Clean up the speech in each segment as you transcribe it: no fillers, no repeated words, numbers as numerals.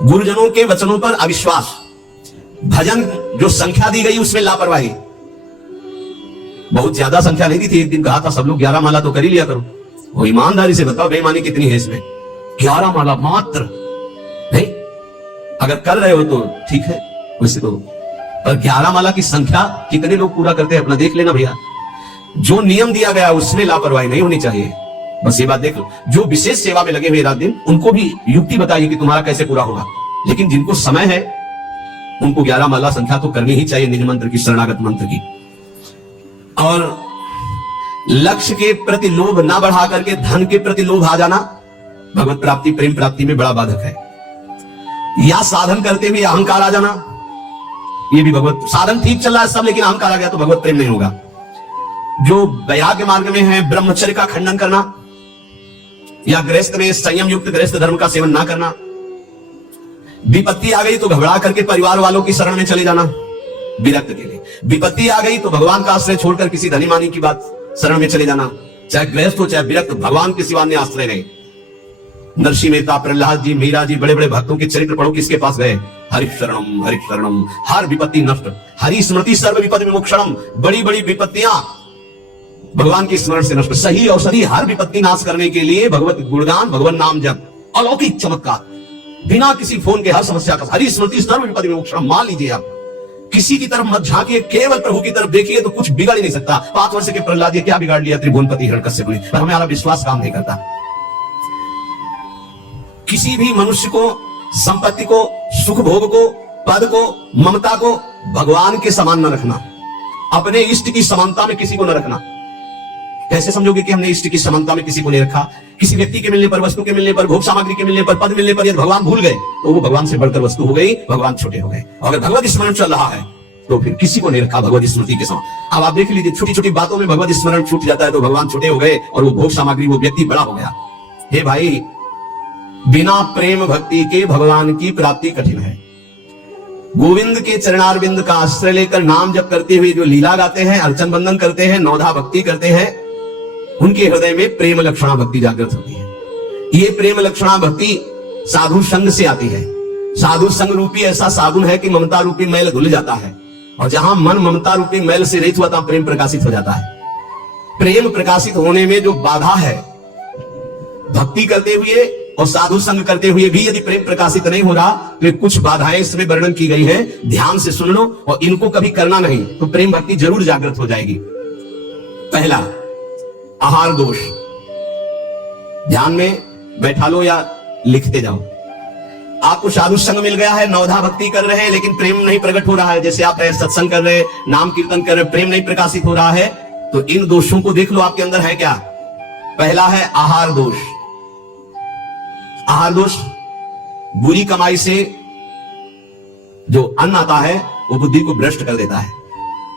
गुरुजनों के वचनों पर अविश्वास, भजन जो संख्या दी गई उसमें लापरवाही। बहुत ज्यादा संख्या नहीं दी थी, एक दिन कहा था सब लोग 11 माला तो कर ही लिया करो। वो ईमानदारी से बताओ बेईमानी कितनी है इसमें? 11 माला मात्र नहीं, अगर कर रहे हो तो ठीक है, वैसे तो पर 11 माला की संख्या कितने लोग पूरा करते हैं अपना देख लेना भैया। जो नियम दिया गया उसमें लापरवाही नहीं होनी चाहिए, बस ये बात देख लो। जो विशेष सेवा में लगे हुए रात दिन उनको भी युक्ति बताइए कि तुम्हारा कैसे पूरा होगा, लेकिन जिनको समय है उनको 11 माला संख्या तो करनी ही चाहिए, निज मंत्र की, शरणागत मंत्र की। और लक्ष्य के प्रति लोभ ना बढ़ा करके धन के प्रति लोभ आ जाना भगवत प्राप्ति, प्रेम प्राप्ति में बड़ा बाधक है। या साधन करते हुए अहंकार आ जाना, ये भी भगवत, साधन ठीक चल रहा है सब लेकिन अहंकार आ गया तो भगवत प्रेम नहीं होगा। जो वैराग्य मार्ग में है ब्रह्मचर्य का खंडन करना, या गृहस्थ में संयम युक्त गृहस्थ धर्म का सेवन ना करना। विपत्ति आ गई तो घबरा करके परिवार वालों की शरण में चले जाना विरक्त के लिए। विपत्ति आ गई तो भगवान का आश्रय छोड़कर किसी धनी मानी की बात शरण में चले जाना, चाहे गृहस्थ हो चाहे विरक्त, भगवान के सिवा अन्य आश्रय नहीं। नरसिंह मेहता, प्रहलाद जी, मीरा जी, बड़े बड़े भक्तों के चरित्र पढ़ो, किसके पास गए? हरि शरणम, हर विपत्ति नष्ट, हरि स्मृति सर्व विपत्ति विमुक्षणम। बड़ी बड़ी विपत्तियां भगवान की स्मरण से नष्ट। सही औषधि हर विपत्ति नाश करने के लिए भगवत गुणगान, भगवान नाम जप, अलौकिक चमत्कार, बिना किसी फोन के हर समस्या का हरि स्मृति सर्व विपत्ति विमुक्षणम। मान लीजिए आप किसी की तरफ मत झांकिए, केवल प्रभु की तरफ देखिए तो कुछ बिगड़ ही नहीं सकता। 5 वर्ष के प्रहलाद जी क्या बिगाड़ लिया त्रिभुवनपति हिरण्यकश्यप ने, पर हमारा विश्वास काम नहीं करता। किसी भी मनुष्य को, संपत्ति को, सुख भोग को, पद को, ममता को भगवान के समान न रखना, अपने इष्ट की समानता में किसी को न रखना। कैसे समझोगे कि हमने इष्ट की समानता में किसी को नहीं रखा? किसी व्यक्ति के मिलने पर, वस्तु के मिलने पर, भोग सामग्री के मिलने पर, पद मिलने पर यदि भगवान भूल गए तो वो भगवान से बढ़कर वस्तु हो गई, भगवान छोटे हो गए। अगर भगवत स्मरण चल रहा है तो फिर किसी को नहीं रखा भगवत स्मृति के समान। अब आप देख लीजिए, छोटी छोटी बातों में भगवत स्मरण छूट जाता है तो भगवान छोटे हो गए और वो भोग सामग्री, वो व्यक्ति बड़ा हो गया। हे भाई, बिना प्रेम भक्ति के भगवान की प्राप्ति कठिन है। गोविंद के चरणारविंद का आश्रय लेकर नाम जप करते हुए जो लीला गाते हैं, अर्चन बंदन करते हैं, नौधा भक्ति करते हैं, उनके हृदय में प्रेम लक्षणा भक्ति जागृत होती है। ये प्रेम लक्षणा भक्ति साधु संग से आती है। साधु संग रूपी ऐसा साबुन है कि ममता रूपी मैल धुल जाता है, और जहां मन ममता रूपी मैल से रहित हुआ, प्रेम प्रकाशित हो जाता है। प्रेम प्रकाशित होने में जो बाधा है, भक्ति करते हुए और साधु संग करते हुए भी यदि प्रेम प्रकाशित नहीं हो रहा तो कुछ बाधाएं इसमें वर्णन की गई है, ध्यान से सुन लो और इनको कभी करना नहीं तो प्रेम भक्ति जरूर जागृत हो जाएगी। पहला, आहार दोष। ध्यान में बैठा लो या लिखते जाओ। आपको साधु संग मिल गया है, नवधा भक्ति कर रहे हैं, लेकिन प्रेम नहीं प्रकट हो रहा है। जैसे आप सत्संग कर रहे, नाम कीर्तन कर रहे, प्रेम नहीं प्रकाशित हो रहा है, तो इन दोषों को देख लो आपके अंदर है क्या। पहला है आहार दोष। आहार दोष, बुरी कमाई से जो अन्न आता है वो बुद्धि को भ्रष्ट कर देता है।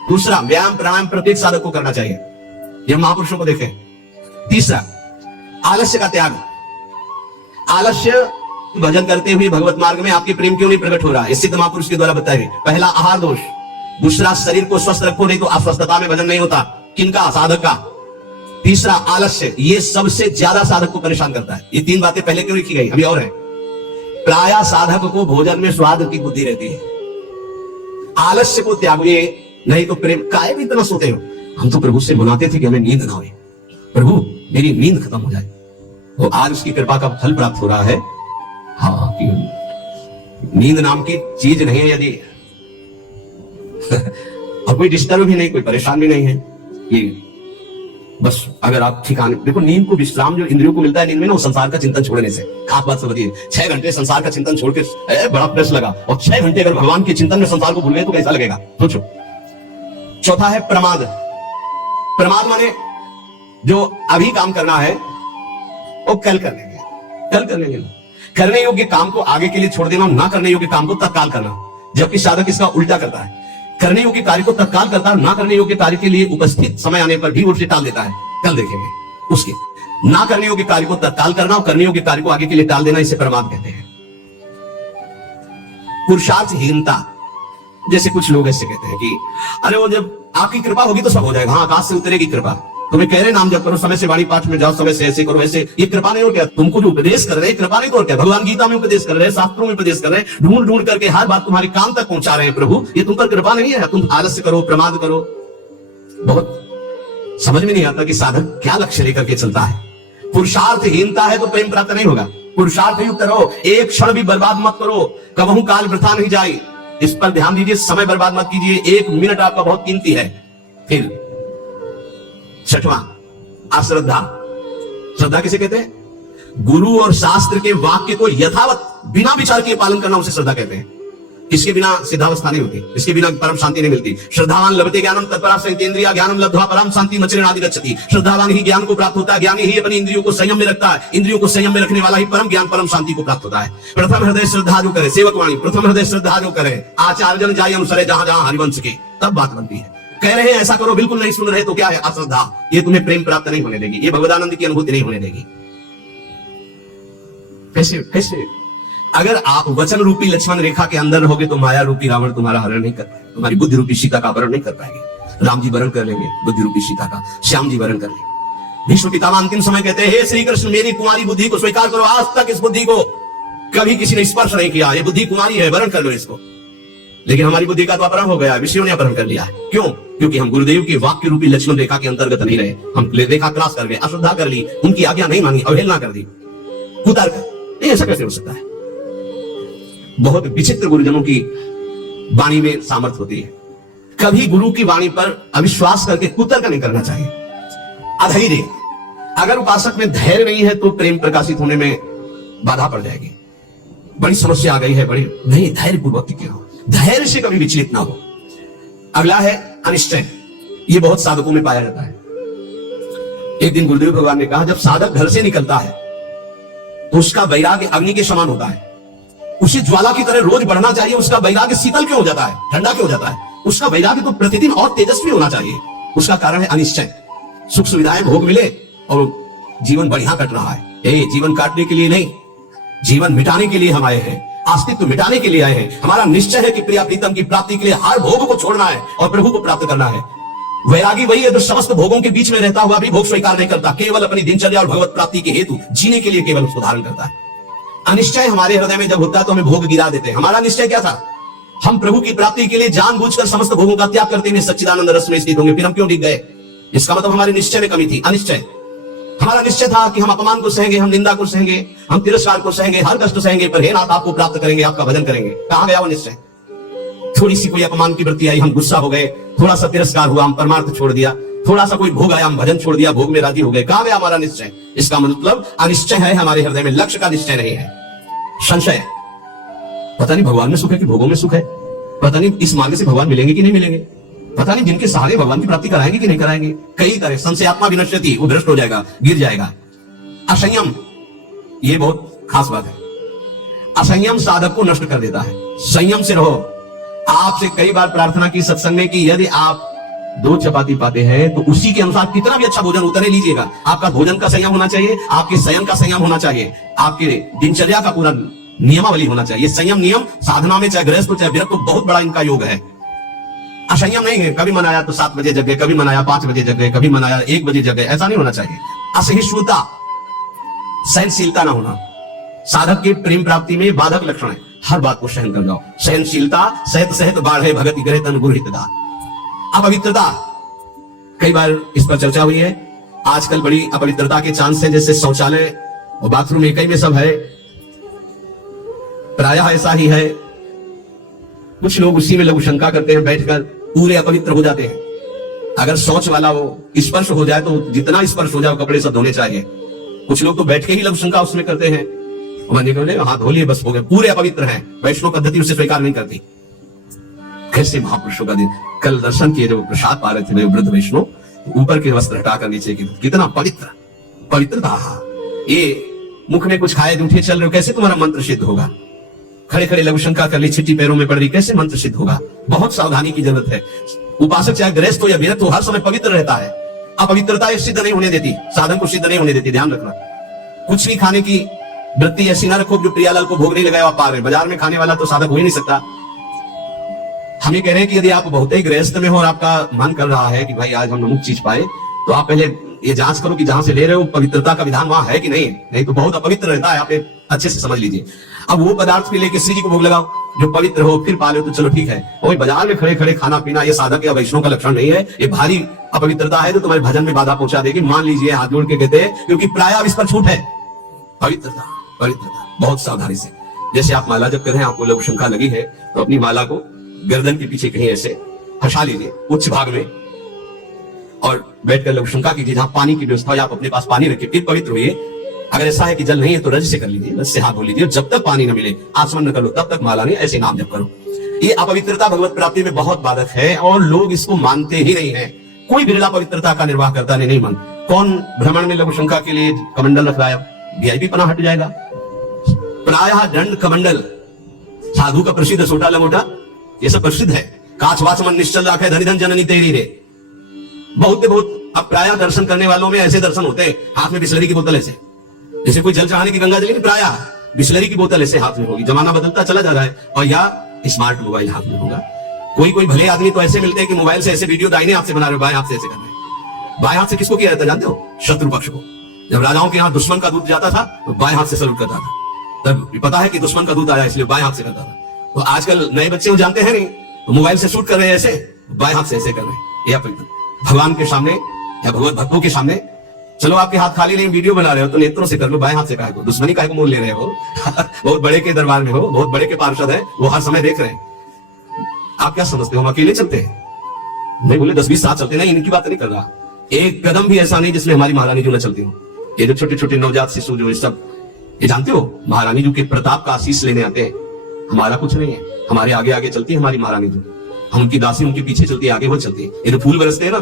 दूसरा, व्यायाम प्राणायाम प्रत्येक साधक को करना चाहिए, यह महापुरुषों को देखें। तीसरा, आलस्य का त्याग। आलस्य, भजन करते हुए भगवत मार्ग में आपके प्रेम क्यों नहीं प्रकट हो रहा है, सिद्ध महापुरुष के द्वारा बताए। पहला आहार दोष, दूसरा शरीर को स्वस्थ रखो, नहीं तो अस्वस्थता में भजन नहीं होता। किनका? साधक का। तीसरा आलस्य, ये सबसे ज्यादा साधक को परेशान करता है। ये 3 बातें पहले क्यों लिखी गई, अभी और है। प्रायः साधक को भोजन में स्वाद की बुद्धि रहती है। आलस्य को त्यागिए, नहीं तो प्रेम। काहे भी इतना सोते हो? हम तो प्रभु से मनाते थे कि हमें नींद ना आए, प्रभु मेरी नींद खत्म हो जाए, तो आज उसकी कृपा का फल प्राप्त हो रहा है। हाँ, कि नींद नाम की चीज नहीं है यदि और कोई डिस्टर्ब भी नहीं, कोई परेशान भी नहीं है, कि बस अगर आप ठिकाने देखो। नींद को विश्राम जो इंद्रियों को मिलता है नींद में ना, वो संसार का चिंतन छोड़ने से। खास बात समझिए, 6 घंटे संसार का चिंतन छोड़ के बड़ा प्रेस लगा, और 6 घंटे अगर भगवान के चिंतन में संसार को भूल गए तो कैसा लगेगा, सोचो। चौथा है प्रमाद। प्रमाद माने जो अभी काम करना है वो कल कर लेंगे, कल कर लेंगे। करने योग्य काम को आगे के लिए छोड़ देना, ना करने योग्य काम को तत्काल करना। जबकि साधक इसका उल्टा करता है, करने योग्य कार्य को तत्काल करता है, ना करने योग्य कार्य के लिए उपस्थित समय आने पर भी उसे टाल देता है। कल देखेंगे उसके। ना करने योग्य कार्य को तत्काल करना और करने योग्य कार्य को आगे के लिए टाल देना, इसे प्रमाद कहते हैं। पुरुषार्थहीनता, जैसे कुछ लोग ऐसे कहते हैं कि अरे वो जब आपकी कृपा होगी तो सब हो जाएगा। हाँ, आकाश से उतरेगी कृपा, तुम्हें कह रहे नाम जप करो, समय से वाणी पाठ में जाओ, समय से ऐसे करो, ऐसे, ये कृपा नहीं हो क्या? तुमको जो उपदेश कर रहे हैं कृपा नहीं तो और क्या? भगवान गीता में उपदेश कर रहे हैं, शास्त्रों में उपदेश कर रहे हैं, ढूंढ ढूंढ करके हर बात तुम्हारे कान तक पहुंचा रहे हैं प्रभु, ये तुम पर कृपा नहीं है? तुम आलस्य करो, प्रमाद करो। बहुत समझ में नहीं आता कि साधक क्या लक्ष्य लेकर के चलता है। पुरुषार्थहीनता है तो प्रेम प्राप्त नहीं होगा। पुरुषार्थ युक्त रहो, एक क्षण भी बर्बाद मत करो, कबहू काल वृथा नहीं जाए, इस पर ध्यान दीजिए। समय बर्बाद मत कीजिए, 1 मिनट आपका बहुत कीमती है। फिर 6वां, अश्रद्धा। श्रद्धा किसे कहते हैं? गुरु और शास्त्र के वाक्य को यथावत बिना विचार के पालन करना, उसे श्रद्धा कहते हैं। इसके बिना सिद्धावस्था नहीं होती, इसके बिना परम शांति नहीं मिलती। श्रद्धावान लभते ज्ञानम तत्परा संयतेन्द्रिया ज्ञानम लब्ध्वा परम शांति मच्चरणादि गच्छति। श्रद्धावान ही ज्ञान को प्राप्त होता है, ज्ञानी ही अपनी इंद्रियों को संयम में रखता है, इंद्रियों को संयम में रखने वाला ही परम ज्ञान परम शांति को प्राप्त होता है। प्रथम हृदय श्रद्धा जो करे, सेवक वाणी, प्रथम हृदय श्रद्धा जो करे, आचार्य जन जाय अनुसरे जहां जहां हरिवंश के, तब बात बनती है। कह रहे हैं ऐसा करो, बिल्कुल नहीं सुन रहे तो क्या है? अश्रद्धा। ये तुम्हें प्रेम प्राप्त नहीं होने देगी, ये भगवदानंद की अनुभूति नहीं होने देगी। कैसे कैसे? अगर आप वचन रूपी लक्ष्मण रेखा के अंदर रहोगे तो माया रूपी रावण तुम्हारा हरण नहीं कर पाएगा, तुम्हारी बुद्धि रूपी सीता का वरण नहीं कर पाएंगे। राम जी वरण कर लेंगे बुद्धि रूपी सीता का, श्याम जी वरण कर लेंगे। भीष्म पितामह अंतिम समय कहते हैं, हे श्री कृष्ण, मेरी कुमारी बुद्धि को स्वीकार करो। आज तक इस बुद्धि को कभी किसी ने स्पर्श नहीं किया, ये बुद्धि कुमारी है, वरण कर लो इसको। लेकिन हमारी बुद्धि का तो अपहरण हो गया, विषयों ने अपहरण कर लिया है। क्यों? क्योंकि हम गुरुदेव के वाक्य रूपी लक्ष्मण रेखा के अंतर्गत नहीं रहे, हम रेखा क्रॉस कर गए, अश्रद्धा कर ली, उनकी आज्ञा नहीं मानी, अवहेलना कर दी, कुतर्क। ऐसा कैसे हो सकता है? बहुत विचित्र गुरुजनों की वाणी में सामर्थ्य होती है। कभी गुरु की वाणी पर अविश्वास करके कुतर्क नहीं करना चाहिए। अधैर्य, अगर उपासक में धैर्य नहीं है तो प्रेम प्रकाशित होने में बाधा पड़ जाएगी। बड़ी समस्या आ गई है, बड़ी नहीं, धैर्य पूर्वक टिके रहो, धैर्य से कभी विचलित ना हो। अगला है अनिश्चय, ये बहुत साधकों में पाया जाता है। एक दिन गुरुदेव भगवान ने कहा, जब साधक घर से निकलता है तो उसका वैराग्य अग्नि के समान होता है, उसे ज्वाला की तरह रोज बढ़ना चाहिए। उसका वैराग्य शीतल क्यों हो जाता है, ठंडा क्यों हो जाता है? उसका वैराग्य तो प्रतिदिन और तेजस्वी होना चाहिए। उसका कारण है अनिश्चय। सुख सुविधाएं भोग मिले और जीवन बढ़िया कट रहा है। जीवन काटने के लिए नहीं, जीवन मिटाने के लिए हम आए हैं, अस्तित्व मिटाने के लिए आए हैं। हमारा निश्चय है कि प्रिया प्रीतम की प्राप्ति के लिए हर भोग को छोड़ना है और प्रभु को प्राप्त करना है। वैरागी वही है जो समस्त भोगों के बीच में रहता हुआ भी भोग स्वीकार नहीं करता, केवल अपनी दिनचर्या और भगवत प्राप्ति के हेतु जीने के लिए केवल उसको धारण करता है। अनिश्चय हमारे हृदय में जब होता है तो हमें भोग गिरा देते हैं। हमारा निश्चय क्या था? हम प्रभु की प्राप्ति के लिए जानबूझकर समस्त भोगों का त्याग करते हुए सच्चिदानंद रस में स्थित होंगे, फिर हम क्यों डिग गए? इसका मतलब हमारे निश्चय में कमी थी। अनिश्चय, हमारा निश्चय था कि हम अपमान को सहेंगे, हम निंदा को सहेंगे, हम तिरस्कार को सहेंगे, हर कष्ट सहेंगे, पर हे नाथ आपको प्राप्त करेंगे, आपका भजन करेंगे। कहां गया वो निश्चय? थोड़ी सी कोई अपमान की वृत्ति आई, हम गुस्सा हो गए, थोड़ा सा तिरस्कार हुआ, हम परमार्थ छोड़ दिया, थोड़ा सा कोई भोग आया, हम भजन छोड़ दिया, भोग में राजी हो गए। कहां गया हमारा निश्चय? इसका मतलब अनिश्चय है हमारे हृदय में, लक्ष्य का निश्चय नहीं है। संशय, पता नहीं भगवान में सुख है कि भोगों में सुख है, पता नहीं इस मार्ग से भगवान मिलेंगे कि नहीं मिलेंगे, पता नहीं जिनके सहारे भगवान की प्राप्ति कराएंगे कि नहीं कराएंगे। कई तरह संशयात्मा विनश्यति, वो भ्रष्ट हो जाएगा, गिर जाएगा। असंयम, ये बहुत खास बात है। असंयम साधक को नष्ट कर देता है। संयम से रहो। आपसे कई बार प्रार्थना की सत्संग में कि यदि आप 2 चपाती पाते हैं तो उसी के अनुसार कितना भी अच्छा भोजन उतने लीजिएगा। आपका भोजन का संयम होना चाहिए, आपके शयन का संयम होना चाहिए, आपके दिनचर्या का पूरा नियमावली होना चाहिए। संयम नियम साधना में चाहे गृहस्थ हो चाहे विरक्त हो, बहुत बड़ा इनका योग है। असंयम नहीं है, कभी मनाया तो 7 बजे जग गए, कभी मनाया 5 बजे जग गए, कभी मनाया 1 बजे जग गए, ऐसा नहीं होना चाहिए। असहिष्णुता, सहनशीलता ना होना, साधक के प्रेम प्राप्ति में बाधक लक्षण है। हर बात को सहन कर जाओ। सहनशीलता, सहत सहत बाढ़े भगति करे तन गुरु हितदा। अपवित्रता, कई बार इस पर चर्चा हुई है। आजकल बड़ी अपवित्रता के चांस हैं, जैसे शौचालय और बाथरूम एक ही में सब है, प्रायः ऐसा ही है। कुछ लोग उसी में लघु शंका करते हैं, बैठकर पूरे अपवित्र हो जाते हैं। अगर शौच वाला वो स्पर्श हो जाए तो जितना स्पर्श हो जाए कपड़े सब धोने चाहिए। कुछ लोग तो बैठ के ही लघु शंका उसमें करते हैं, हाथ धो लिए बस हो गए, पूरे अपवित्र हैं। वैष्णव पद्धति उसे स्वीकार नहीं करती। कैसे महापुरुषों का दिन। कल दर्शन किए, जब प्रसाद पा रहे थे वृद्ध वैष्णव, ऊपर के वस्त्र हटाकर नीचे की, कितना पवित्र पवित्रता। ये मुख में कुछ खाए जूठे चल रहे हो, कैसे तुम्हारा मंत्र सिद्ध होगा? खड़े खड़े लघु शंका कर ली, छिट्टी पैरों में पड़ रही, कैसे मंत्र सिद्ध होगा? बहुत सावधानी की जरूरत है। उपासक चाहे गृहस्थ हो या विरक्त हो, हर समय पवित्र रहता है। अपवित्रता सिद्ध नहीं होने देती, साधन को सिद्ध नहीं होने देती, ध्यान रखना। कुछ भी खाने की वृत्ति ऐसी ना रखो जो प्रियालाल को भोग नहीं लगाया आप पा रहे। बाजार में खाने वाला तो साधक हो ही नहीं सकता। हम ये कह रहे हैं कि यदि आप बहुत ही गृहस्थ में हो और आपका मन कर रहा है कि भाई आज हम नमुक चीज पाए, तो आप पहले ये जांच करो कि जहां से ले रहे हो पवित्रता का विधान वहां है कि नहीं तो बहुत अपवित्र रहता है, आप अच्छे से समझ लीजिए। अब वो पदार्थ भी लेके श्री जी को भोग लगाओ जो पवित्र हो, फिर पाले तो चलो ठीक है। और बाजार में खड़े खड़े खाना पीना ये साधक या वैष्णव का लक्षण नहीं है, ये भारी अपवित्रता है जो तुम्हारे भजन में बाधा पहुंचा देगी। मान लीजिए, हाथ जोड़ के कहते हैं, क्योंकि प्राय अब इस पर छूट है। पवित्रता पवित्रता बहुत सावधानी से, जैसे आप माला जब कर रहे हैं, आपको लघु शंका लगी है तो अपनी माला को गर्दन के पीछे कहीं ऐसे फंसा लीजिए उच्च भाग में और बैठकर लघु शंका कीजिए। जहां पानी की व्यवस्था हो आप अपने पास पानी रखिए, फिर पवित्र होइए। अगर ऐसा है कि जल नहीं है तो रज से कर लीजिए, रज से हाथ धो लीजिए। जब तक पानी न मिले आचमन न करो तब तक माला नहीं, ऐसे नाम जप करो। ये अपवित्रता भगवत प्राप्ति में बहुत बाधक है और लोग इसको मानते ही नहीं है। कोई बिरला पवित्रता का निर्वाह करता नहीं मान। कौन भ्रमण में लघु शंका के लिए कमंडल रख रहा है? वीआईपी पना हट जाएगा। प्रायः दंड कमंडल साधु का प्रसिद्ध छोटा लंगोटा ये सब प्रसिद्ध है। काच वाच मन निश्चल राखे धनी धन जननी तेरी रे। बहुत अब प्रायः दर्शन करने वालों में ऐसे दर्शन होते हैं, हाथ में बिस्लरी की बोतल ऐसे, जैसे कोई जल चढ़ाने की गंगा जली, प्रायः बिस्लरी की बोतल ऐसे हाथ में होगी। जमाना बदलता चला जा रहा है और या स्मार्ट मोबाइल हाथ में होगा। कोई भले आदमी तो ऐसे मिलते हैं कि मोबाइल से ऐसे वीडियो दाहिने हाथ से बना रहे हो, बाएं हाथ से ऐसे कर रहे हैं। बाएं हाथ से किसको किया जाता जानते हो? शत्रु पक्ष को। जब राजाओं के यहाँ दुश्मन का दूत जाता था तो बाएं हाथ से सलूट करता था, तब पता है कि दुश्मन का दूत आया इसलिए बाएं हाथ से करता था। तो आजकल नए बच्चे वो जानते हैं नहीं, तो मोबाइल से शूट कर रहे हैं ऐसे, बाएं हाथ से ऐसे कर रहे हैं। यह भगवान के सामने या भगवत भक्तों के सामने, चलो आपके हाथ खाली नहीं, वीडियो बना रहे हो तो नेत्रों से कर लो, बाएं हाथ से काहे को? दुश्मनी काहे को मोल ले रहे हो? बहुत बड़े के दरबार में हो, बहुत बड़े के पार्षद है, वो हर समय देख रहे हैं। आप क्या समझते हो हम अकेले चलते हैं? नहीं बोले 10-20 साथ चलते, नहीं इनकी बात नहीं कर रहा। एक कदम भी ऐसा नहीं जिसमें हमारी महारानी जी न चलती हो। ये जो छोटे छोटे नवजात शिशु जो सब, ये जानते हो महारानी जी के प्रताप का आशीष लेने आते हैं। हमारा कुछ नहीं है, हमारे आगे आगे चलती है हमारी महारानी जी। हम उनकी दासी उनके पीछे चलती है, आगे वो चलती है। ये जो फूल बरसते हैं ना